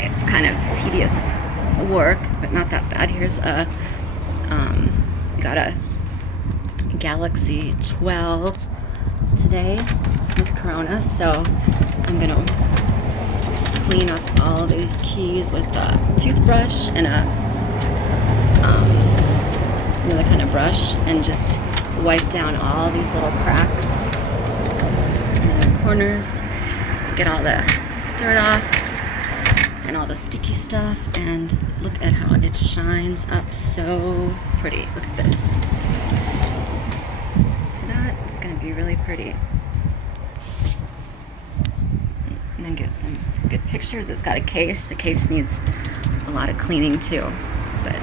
why it's kind of tedious work, but not that bad. Here's a, got a Galaxy 12 today, Smith Corona, so I'm gonna clean up all these keys with a toothbrush and another kind of brush, and just wipe down all these little cracks in the corners, get all the dirt off and all the sticky stuff, and look at how it shines up so pretty. Look at this. So that's going to be really pretty. And then get some good pictures. It's got a case. The case needs a lot of cleaning too, but